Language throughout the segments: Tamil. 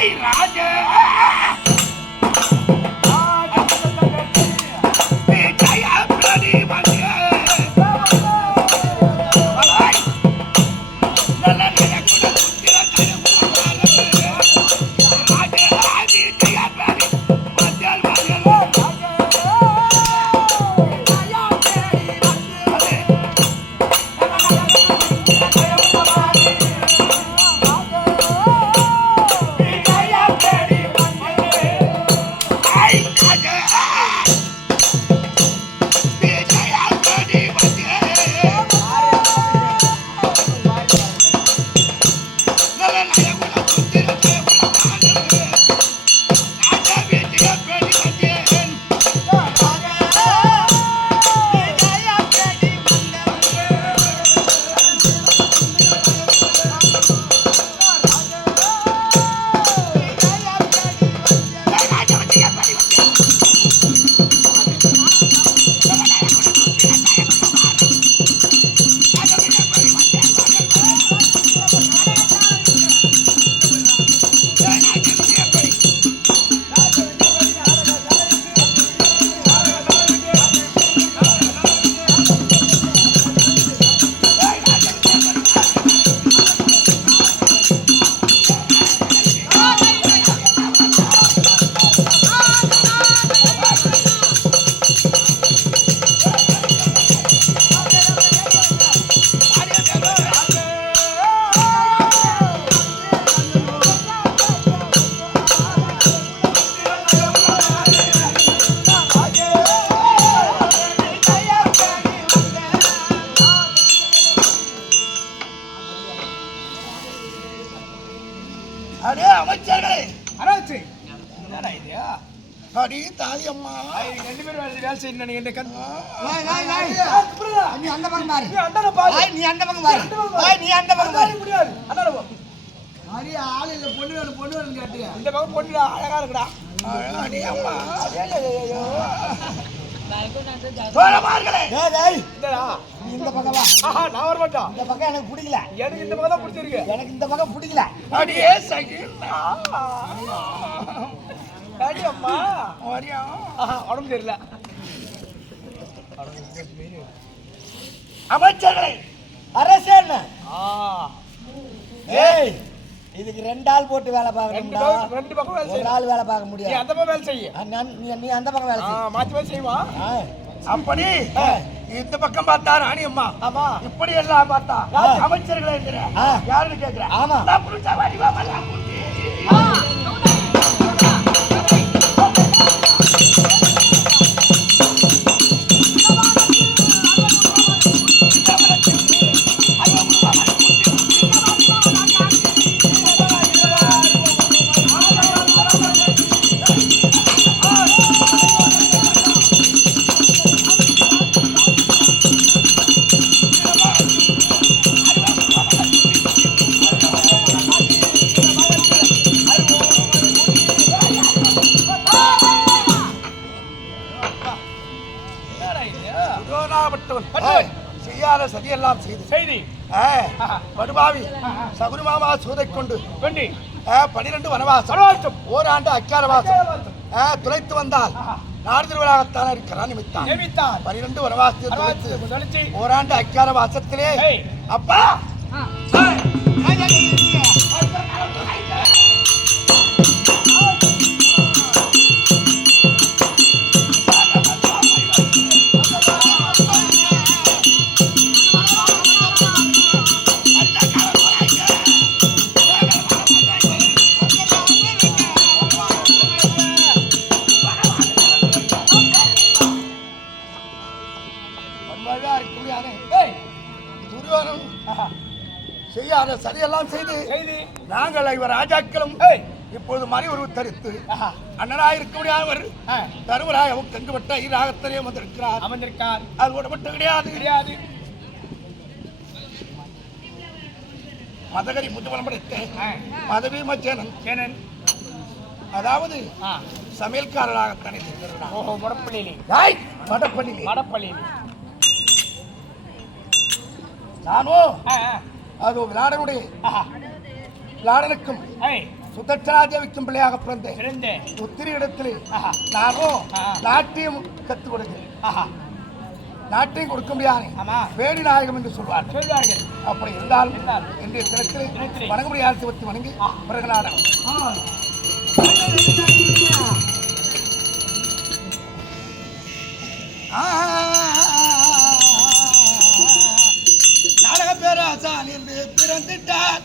ஐ ராஜா வேலை வேலை செய்யணும் கண் நீ அந்த பக்கம் பாரு. நீ அந்த பக்கம் பாரு. நீ அந்த பக்கம் பாரு. முடியாது. அரிய ஆள் இல்ல பொண்ணு வேணும் பொண்ணு வேணும் இந்த பக்கம் பொண்ணு அழகா இருக்குடா. இந்த பக்கம் நான் வர மாட்டோம் இந்த பக்கம் எனக்கு பிடிக்கல. எனக்கு இந்த பக்கம் தான் பிடிச்சிருக்கு. எனக்கு இந்த பக்கம் பிடிக்கல. அடியே சகிலா டாடி அம்மா வரியா உடம்பு தெரியல அமைச்சர்களே அரசே என்ன? ஆ. ஏய் இதுக்கு ரெண்டு ஆள் போட்டு வேலை ரெண்டு பார்க்கணும்டா பக்கம் ரெண்டு பக்கம் வேலை செய்யணும் ஆள் வேலை பார்க்க நீ முடியாது அந்த பக்கம் வேலை செய்ய. நீ நீ அந்த பக்கம் வேலை ஆ செய் மாத்தி மாத்தி செய்வான் ஆ. அப்படி? இந்த பக்கம் பார்த்தா ராணி அம்மா ஆமா. இப்படி எல்லாம் பார்த்தா. அமைச்சர்களே. யாருன்னு கேக்குறேன் ஆமா. சதியெல்லாம் செய்து. செய்தி படுபாவி சகுனி மாமா சூதை கொண்டு பனிரெண்டு வனவாசம். ஓராண்டு அக்கியாரவாசம். ஆ, துளைத்து வந்தால் நாடு திருவிழாகத்தான் இருக்கிறான் நிமித்தான் நியமித்தார் பனிரெண்டு வனவாசத்தில் ஓராண்டு அக்கியார வாசத்திலே. அப்பா! நாங்கள் இவர் ராஜாக்களும். இப்பொழுது மணி உருவு தரித்து ஆஹா. அண்ணனாய் இருக்க முடியாதவர் ஆ, தருமராகவும் தெங்குவட்ட ஈராகத்திலே வந்திருக்கிறார் அமர்ந்திருக்கார். அது கூட மட்டும் கிடையாது. கிடையாது. மதகரி முதுவலம் படைத்த ஆ, மதவி மச்சனன். சேனன். அதாவது சமையல்காரராக தனித்திருக்கிறார் ஓஹோ முடப்பள்ளியிலே அது விளாடனுடைய சுதட்சணா தேவிக்கும் பிள்ளையாக பிறந்தேன் உத்திரி இடத்தில் ஆஹா. நானும். நாட்டியம் கற்றுக் கொடுக்கிறேன் ஆஹா நாட்டையும் கொடுக்க முடியாது வேடி நாயகம் என்று சொல்வார்கள் சொல்வார்கள் அப்படி இருந்தாலும். இன்றைய தினத்தில் தினத்திலே. வணங்க முடியாத சிவத்தை வணங்கி. பிறகு நாடகம். நாடக பேராசான் என்று பிறந்துட்டார்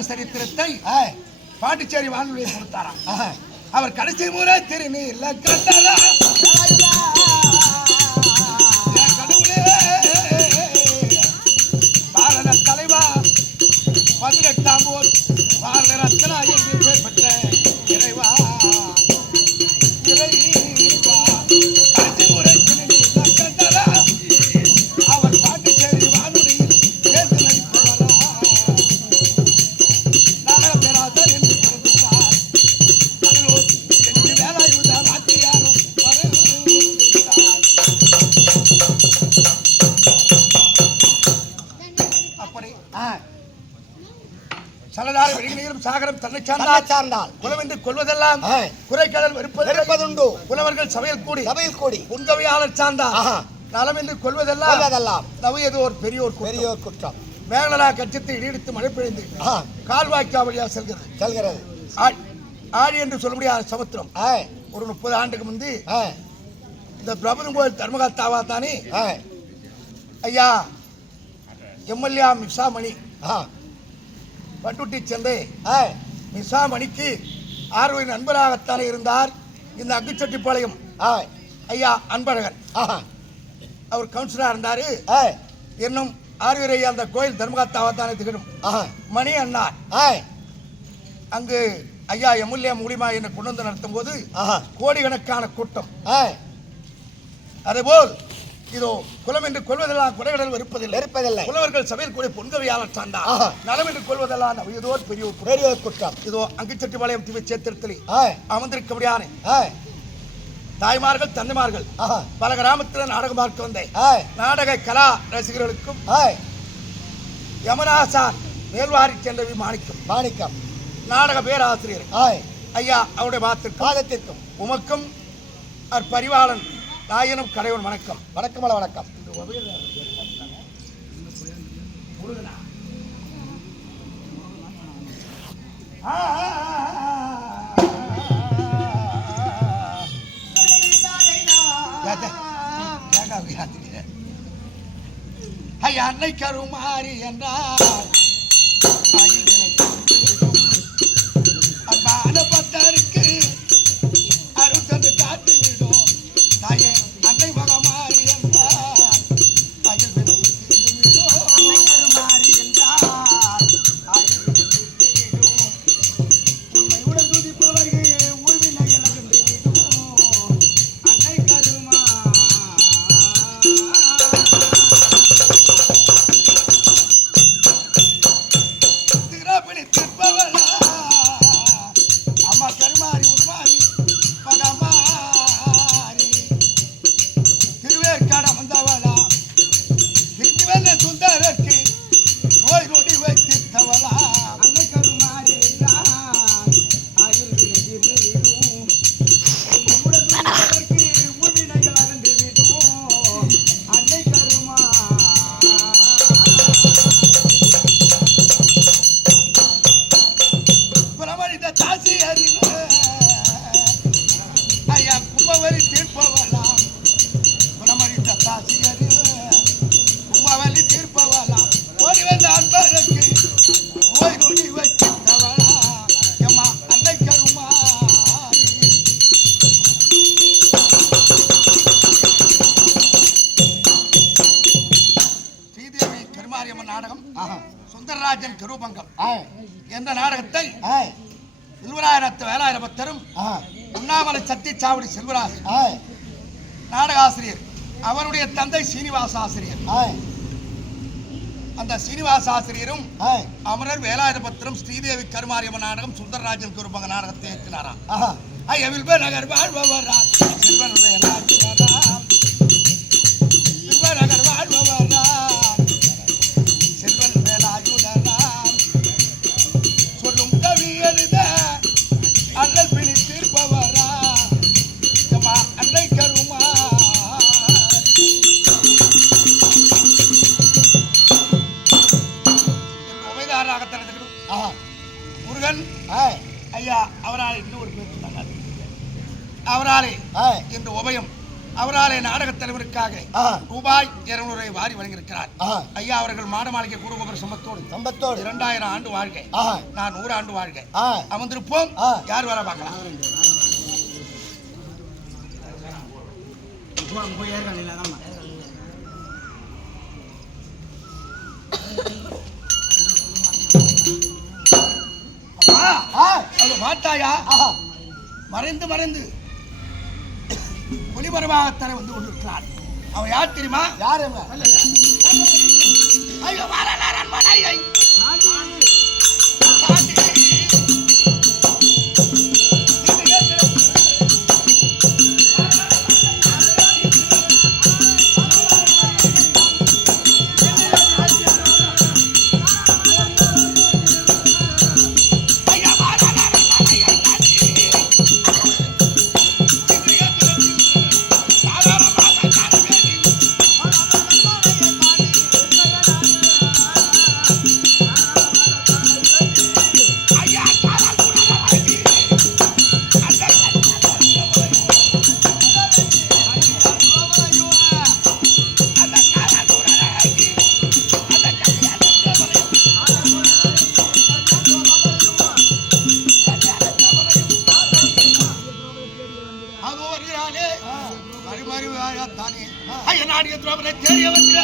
திருநீலக்கண்ட சரித்திரத்தை பாண்டிச்சேரி வானொலி கொடுத்தாராம். அவர் கடைசி முறை திருநீலக்கண்டரா என் தலைவா பதினெட்டாம் போர் பாரத ரத்னா என்று தன்னை சார்ந்தார் சார்ந்தால். குலவென்று கொள்வதெல்லாம். குறைக்கடல் வெறுப்பதுண்டு. புலவர்கள் சபையில் கூடி சபையில் கூடி. உண்கவையாளர் சார்ந்தார் ஆஹா. நலம் என்று கொள்வதெல்லாம். கொள்வதெல்லாம் நவையது ஒரு பெரியோர் பெரியோர் குற்றம். மேகலா கட்சத்தை இடித்து மழை ஆஹா. கால்வாய்க்கா வழியா செல்கிறது? செல்கிறது. ஆழி என்று சொல்ல முடியாத சமுத்திரம் ஒரு முப்பது ஆண்டுக்கு முந்தி இந்த பிரபலம் கோயில் தர்மகாத்தாவா தானே ஆ, ஐயா எம்எல்ஏ மிசாமணி ஆ, பட்டுட்டி சேர்ந்து ஆ, மிசாமணிக்கு ஆர்வ நண்பராகத்தானே இருந்தார்? இந்த அக்குச்செட்டிப்பாளையம். ஆ, ஐயா அன்பழகன். ஆஹா, அவர் கவுன்சிலராக இருந்தார்? ஆ, இன்னும் ஆர்வீர் ஐயா அந்த கோயில் தர்மகாத்தாவத்தானே திகழும். ஆஹா, மணி அண்ணா. ஆ, அங்கு ஐயா எம்எல்ஏ மூலியமா என்னை கொண்டு வந்து நடத்தும் போது ஆஹா, கோடிக்கணக்கான கூட்டம். ஆய் அதேபோல் இதோ குலம் என்று கொள்வதெல்லாம் குறைகடல் வெறுப்பதில்லை. வெறுப்பதில்லை. புலவர்கள் சபையில் கூட பொன்கவையாளர் ஆஹா. நலம் என்று கொள்வதெல்லாம் நவியதோர் பெரியோர் குறை. பெரியோர் குற்றம். இதோ அங்குச்செட்டிப்பாளையம் திவ்ய சேத்திரத்திலே ஆ, அமர்ந்திருக்க முடியாத ஆ, தாய்மார்கள் தந்தைமார்கள் பல கிராமத்தில் நாடகம் பார்க்க வந்தேன். நாடக கலா ரசிகர்களுக்கும் ஆ, யமனாசான் மேல்வாரி சென்றவி மாணிக்கம். மாணிக்கம். நாடக பேராசிரியர். ஐயா அவருடைய பாதத்திற்கும். உமக்கும் அற்பரிவாளன் நாயனும் கடைவன் வணக்கம் வணக்கமல வணக்கம் ஐயா அன்னை கருமாறி என்றார் சுந்தரராஜன் கிருபங்கம் ஆய் என்ற நாடகத்தை ஆய் திருவராயிரத்து வேலாயிரம் பக்தரும் உண்ணாமலை சத்தியச்சாவடி செல்வராஜ் ஆய் நாடகாசிரியர். அவருடைய தந்தை சீனிவாச ஆசிரியர். அந்த சீனிவாச ஆசிரியரும் அமரர் வேலாயுதபத்திரம் ஸ்ரீதேவி கருமாரியம்மன் நாடகம் சுந்தரராஜன் குருபங்க நாடகத்தை ஏற்றினாராம் ஆஹா. ஐயவில் நகர் வாழ்பவரா செல்வன் வேலாயுதராம் நாடகத் தலைவருக்காக ரூபாய் இருநூறை வாரி வழங்கியிருக்கிறார். ஐயா அவர்கள் மாட மாளிகை குடும்பவர் சம்பத்தோடு சம்பத்தோடு. இரண்டாயிரம் ஆண்டு வாழ்க. ஆஹா நான் நூறு ஆண்டு வாழ்க. ஆய் அமர்ந்திருப்போம். யார் வேலை பார்க்கலாம்? ஆஹா. மறைந்து மறைந்து. ஒளிபரவாகத்தானே வந்து கொண்டிருக்கிறார். அவன் யார் தெரியுமா? யாருங்க ஐயோ. வருகிறானே மறுமறு தானே? ஐயா நாடிய திரௌபதி தெரிய வந்து